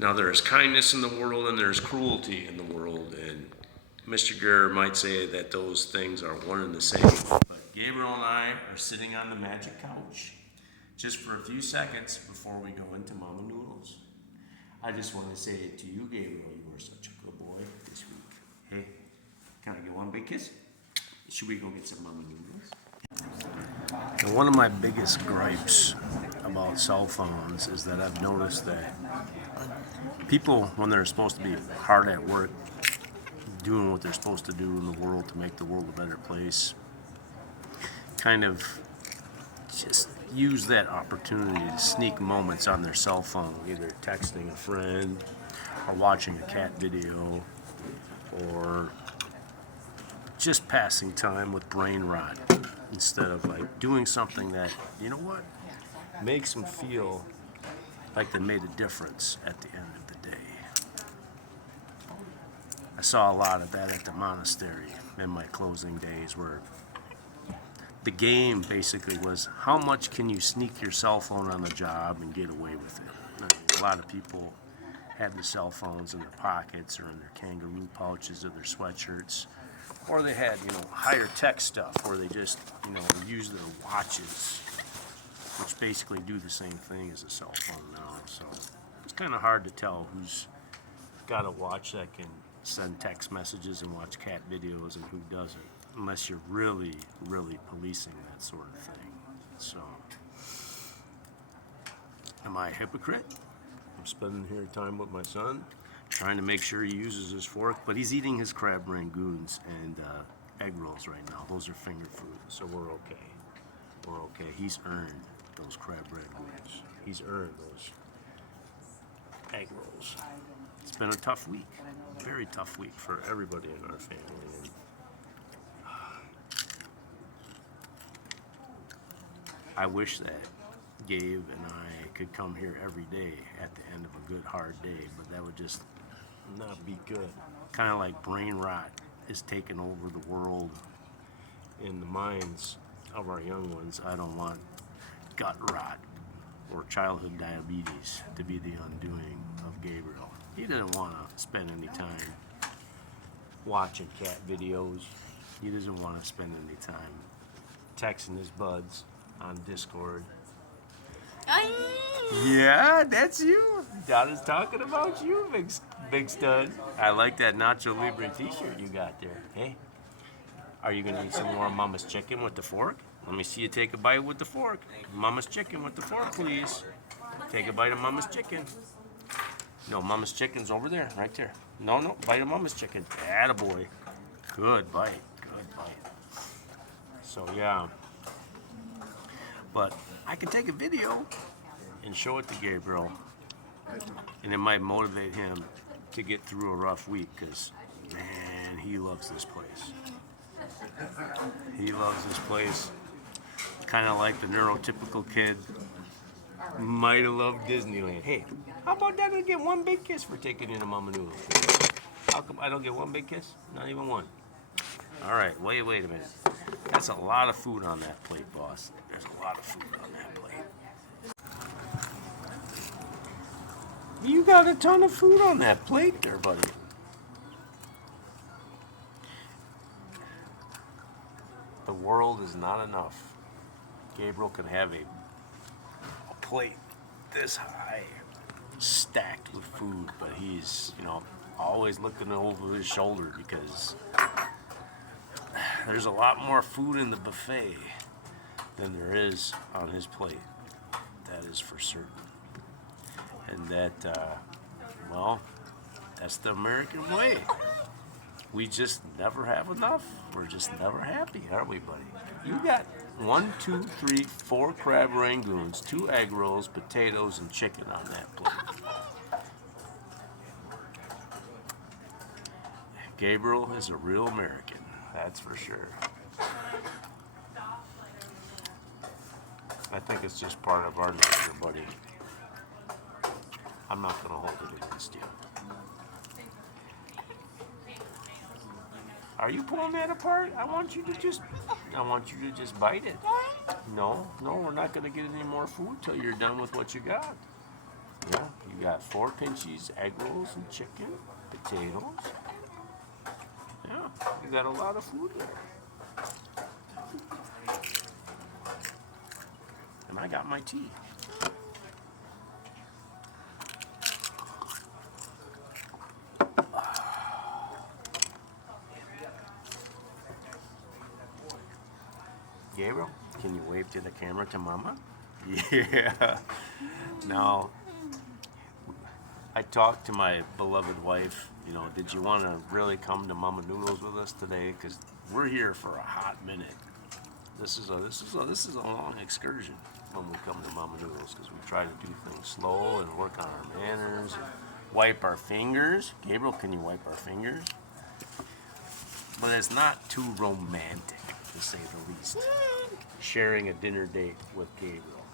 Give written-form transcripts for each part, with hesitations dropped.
Now there's kindness in the world and there's cruelty in the world, and Mr. Gurr might say that those things are one and the same. But Gabriel and I are sitting on the magic couch just for a few seconds before we go into Mama Noodles. I just want to say to you, Gabriel, you are such a good boy this week. Hey, can I get one big kiss? Should we go get some Mama Noodles? And one of my biggest gripes about cell phones is that I've noticed that people, when they're supposed to be hard at work, doing what they're supposed to do in the world to make the world a better place, kind of just use that opportunity to sneak moments on their cell phone, either texting a friend or watching a cat video or just passing time with brain rot instead of like doing something that, you know what, makes them feel like they made a difference at the end of the day. I saw a lot of that at the monastery in my closing days, where the game basically was how much can you sneak your cell phone on the job and get away with it. I mean, a lot of people had the cell phones in their pockets or in their kangaroo pouches of their sweatshirts, or they had, higher tech stuff where they just, use their watches, which basically do the same thing as a cell phone now. So it's kind of hard to tell who's got a watch that can send text messages and watch cat videos and who doesn't, unless you're really, really policing that sort of thing. So, am I a hypocrite? I'm spending here time with my son, trying to make sure he uses his fork, but he's eating his crab rangoons and egg rolls right now. Those are finger food, so we're okay. We're okay. He's earned those crab rangoons. He's earned those egg rolls. It's been a tough week, a very tough week for everybody in our family. And I wish that Gabe and I could come here every day at the end of a good hard day, but that would just not be good. Kind of like brain rot is taking over the world in the minds of our young ones. I don't want gut rot or childhood diabetes to be the undoing of Gabriel. He doesn't want to spend any time watching cat videos. He doesn't want to spend any time texting his buds on Discord. Yeah, that's you. Donna's talking about you, big stud. I like that Nacho Libre t-shirt you got there. Hey, are you going to eat some more Mama's chicken with the fork? Let me see you take a bite with the fork. Mama's chicken with the fork, please. Take a bite of Mama's chicken. No, Mama's chicken's over there, right there. No, bite of Mama's chicken. Attaboy. Good bite, good bite. So, yeah. But I can take a video and show it to Gabriel, and it might motivate him to get through a rough week, because, man, he loves this place. He loves this place. Kind of like the neurotypical kid might have loved Disneyland. Hey, how about that? I get one big kiss for taking in a Mama Noodle. How come I don't get one big kiss? Not even one. All right, wait a minute. That's a lot of food on that plate, boss. There's a lot of food on that plate. You got a ton of food on that plate there, buddy. The world is not enough. Gabriel can have a plate this high, stacked with food, but he's, always looking over his shoulder because there's a lot more food in the buffet than there is on his plate. That is for certain. And that, that's the American way. We just never have enough. We're just never happy, aren't we, buddy? You got 1, 2, 3, 4 crab rangoons, 2 egg rolls, potatoes, and chicken on that plate. Gabriel is a real American, that's for sure. I think it's just part of our nature, buddy. I'm not going to hold it against you. Are you pulling that apart? I want you to just bite it. No, we're not going to get any more food till you're done with what you got. Yeah, you You got 4 Pinchies, egg rolls and chicken, potatoes. Yeah, you got a lot of food there. And I got my tea. Gabriel, can you wave to the camera to Mama? Yeah. Now, I talked to my beloved wife, you know, did you want to really come to Mama Noodles with us today? Because we're here for a hot minute. This is a long excursion when we come to Mama Noodles, because we try to do things slow and work on our manners, and wipe our fingers. Gabriel, can you wipe our fingers? But it's not too romantic, to say the least. Sharing a dinner date with Gabriel.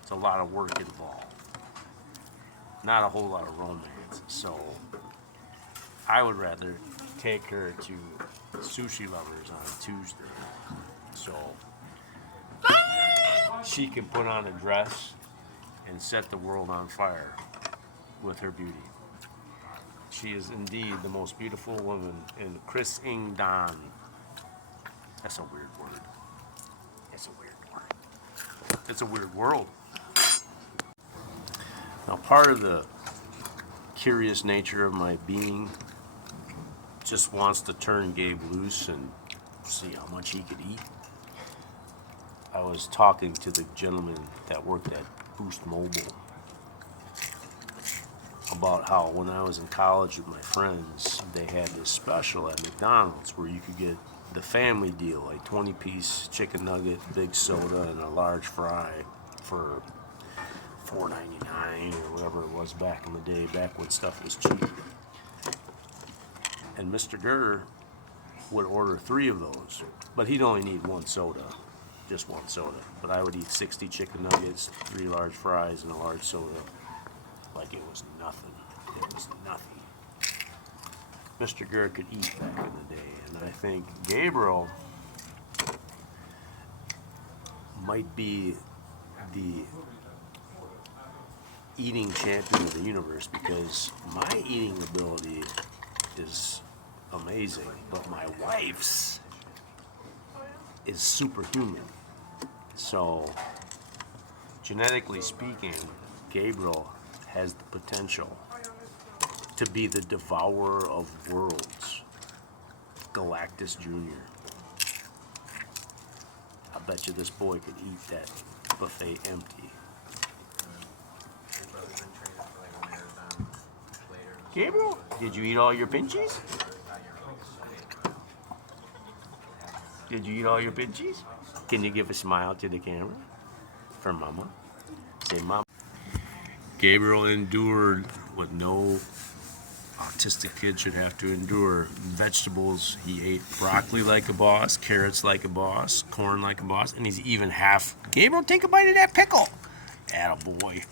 It's a lot of work involved. Not a whole lot of romance. So I would rather take her to Sushi Lovers on Tuesday. So she can put on a dress and set the world on fire with her beauty. She is indeed the most beautiful woman in Chris Ing Dan. That's a weird word. It's a weird word. It's a weird world. Now, part of the curious nature of my being just wants to turn Gabe loose and see how much he could eat. I was talking to the gentleman that worked at Boost Mobile about how when I was in college with my friends, they had this special at McDonald's where you could get the family deal, like 20-piece chicken nugget, big soda, and a large fry for $4.99 or whatever it was back in the day, back when stuff was cheap. And Mr. Mrgrrr would order 3 of those, but he'd only need 1 soda, just 1 soda. But I would eat 60 chicken nuggets, 3 large fries, and a large soda like it was nothing. It was nothing. Mr. Mrgrrr could eat back in the day, and I think Gabriel might be the eating champion of the universe, because my eating ability is amazing, but my wife's is superhuman. So, genetically speaking, Gabriel has the potential to be the devourer of worlds, Galactus Jr. I bet you this boy could eat that buffet empty. Gabriel, did you eat all your Pinchies? Did you eat all your Pinchies? Can you give a smile to the camera for Mama? Say, Mama. Gabriel endured what no autistic kid should have to endure. Vegetables, he ate broccoli like a boss, carrots like a boss, corn like a boss, and he's even half. Gabriel, take a bite of that pickle. Attaboy.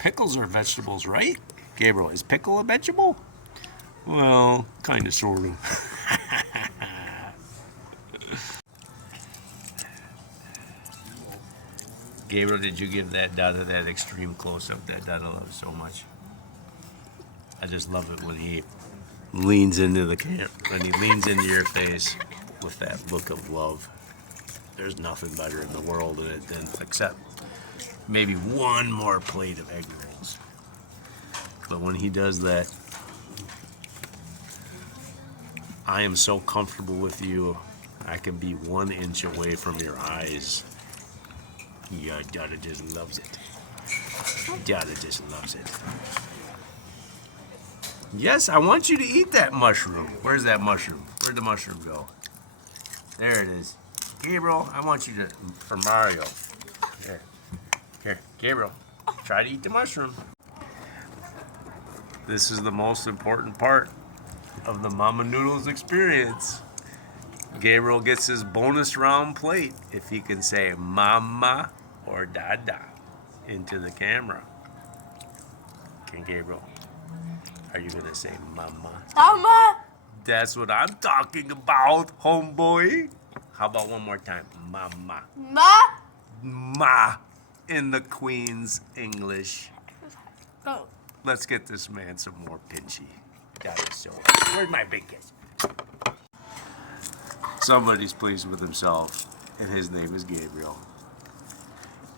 Pickles are vegetables, right? Gabriel, is pickle a vegetable? Well, kind of, sort of. Gabriel, did you give that Dada that extreme close-up that Dada loves so much? I just love it when he leans into the camera, when he leans into your face with that look of love. There's nothing better in the world than except maybe 1 more plate of egg rolls. But when he does that, I am so comfortable with you, I can be 1 inch away from your eyes. Yeah, Dada just loves it. Dada just loves it. Yes, I want you to eat that mushroom. Where's that mushroom? Where'd the mushroom go? There it is. Gabriel, I want you to, for Mario. Here, Gabriel, try to eat the mushroom. This is the most important part of the Mama Noodles experience. Gabriel gets his bonus round plate if he can say Mama or Dada into the camera. Okay, Gabriel, are you gonna say Mama? Mama! That's what I'm talking about, homeboy. How about 1 more time? Mama. Ma! Ma in the Queen's English. Go. Let's get this man some more Pinchy. Where's my big kiss? Somebody's pleased with himself, and his name is Gabriel.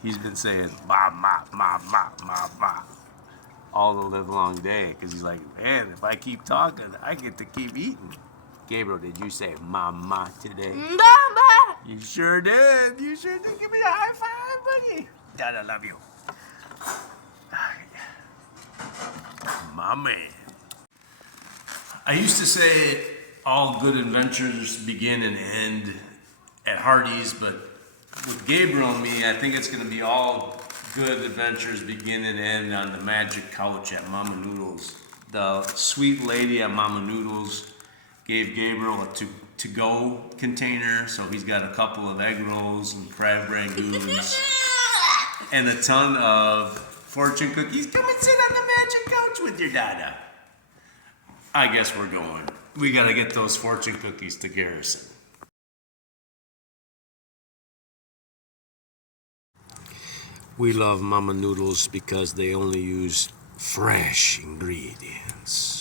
He's been saying ma ma ma ma ma ma all the live long day because he's like, man, if I keep talking, I get to keep eating. Gabriel, did you say mama today? Mama! You sure did. You sure did. Give me a high five, buddy. Dad, I love you. My man. I used to say all good adventures begin and end at Hardee's, but with Gabriel and me, I think it's going to be all good adventures begin and end on the magic couch at Mama Noodles. The sweet lady at Mama Noodles gave Gabriel a to-go container, so he's got a couple of egg rolls and crab rangoons and a ton of fortune cookies. Come and sit on the magic couch with your dada. I guess we're going. We got to get those fortune cookies to Garrison. We love Mama Noodles because they only use fresh ingredients.